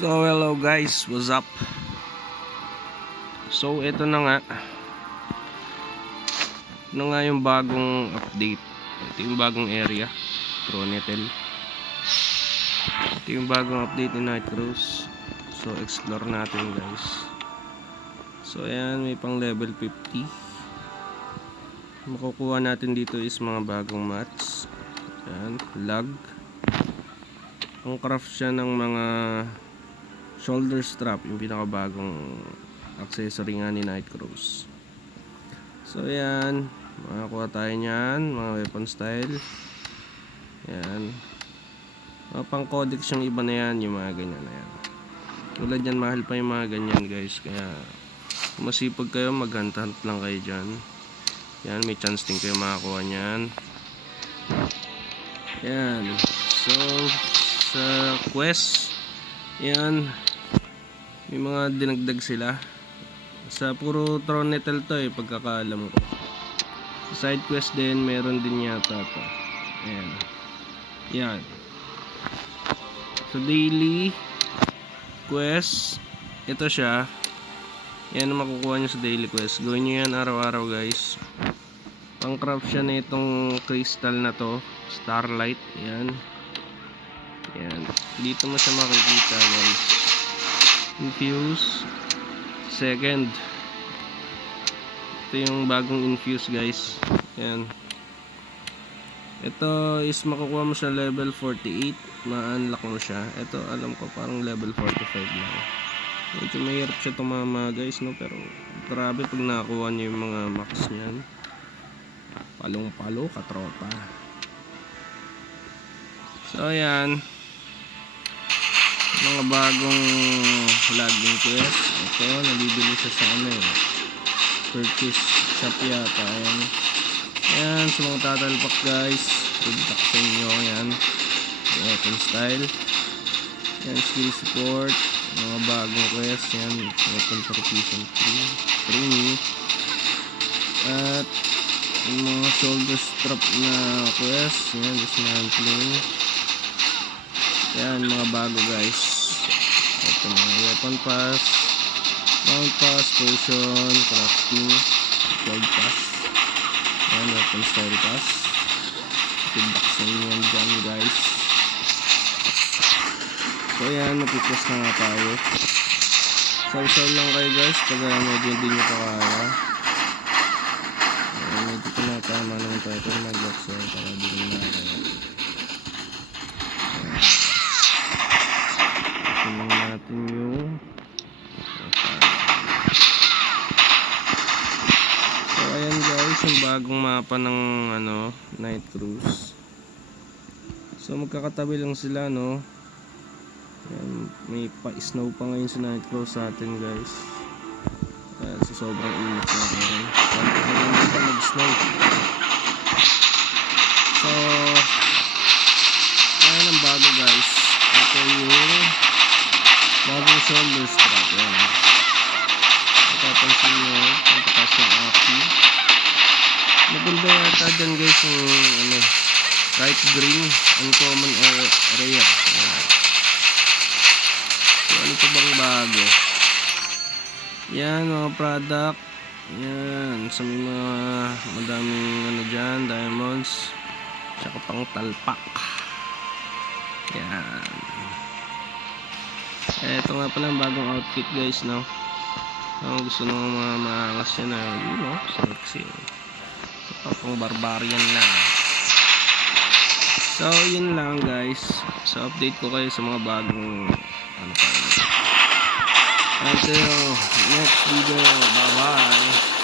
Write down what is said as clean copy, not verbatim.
So hello guys, what's up? So ito na nga. Ito nga yung bagong update. Ito yung bagong area, Tronetel. Ito yung bagong update ni Night Cruise. So explore natin guys. So ayan, may pang level 50. Makukuha natin dito is mga bagong mats. Ayan, lag. Ang craft siya ng mga shoulder strap, yung pinakabagong accessory nga ni Night Cruise. So ayan, makakuha tayo nyan, mga weapon style. Ayan, mga pang codex yung iba na yan, yung mga ganyan na yan. Tulad yan, mahal pa yung mga ganyan guys. Kaya kung masipag kayo, maghunt-hunt lang kayo dyan. Yan, may chance din kayo makakuha nyan. Yan, so sa quest, yan, may mga dinagdag sila. Sa puro Tronetel to pagkakaalam ko. Sa side quest din, meron din yata to. Ayan. Yan. So daily quest, ito siya. Yan ang makukuha nyo sa daily quest. Gawin nyo yan araw-araw guys. Pang craft siya na itong crystal na to, starlight. Yan. Yan. Dito mo siya makikita guys. Infuse. Second. Ito yung bagong infuse guys. Yan. Ito is makukuha mo siya level 48. Ma-unlock mo siya. Ito alam ko parang level 45 lang. Medyo mahirap siya tumama guys, no? Pero grabe pag nakakuha niyo yung mga max niyan. Palong-palo katropa. So ayan, mga bagong logging quest. Ito, nabibili siya sa purchase shop yata. Ayan. Ayan, sa mga tatalpak guys, good luck sa inyo. Ayan, weapon style. Ayan, skill support, mga bagong quest. Ayan, weapon purification 3 at yung mga shoulder strap na quest. Ayan, dismantling. Yan, mga bago guys. Ito mga weapon pass, mount pass, potion, crafting, gold pass. Yan, weapon style pass. Feedback sa inyo yan dyan guys. So yan, napipas na nga tayo. Saw-saw lang kayo guys pag medyo hindi nyo pa kaya. Medyo pinatama naman tayo kung mag-lock so para di nyo na kaya. Natin yung so ayan guys, yung bagong mapa ng Night Cruise. So magkakatabi lang sila, no? Ayan, may pa-snow pa ngayon sa Night Cruise sa atin guys. So sobrang init na ngayon. Hindi pa nag-snow. So ayan ang bago guys. Ito yung bagong shoulder strap. Ayan. Matapansin nyo ang takas ng aki. Maganda yata dyan guys yung bright green, uncommon or rare. Ayan. So ano pa bang bago? Yan mga product. Yan, sa may mga madaming dyan, diamonds, tsaka pang talpak. Yan. Ito nga pala ang bagong outfit guys, no? Ang gusto ng mga maangas yan na sexy. Ito pang barbarian lang. So yun lang guys. So update ko kayo sa mga bagong pa. Until next video, bye bye.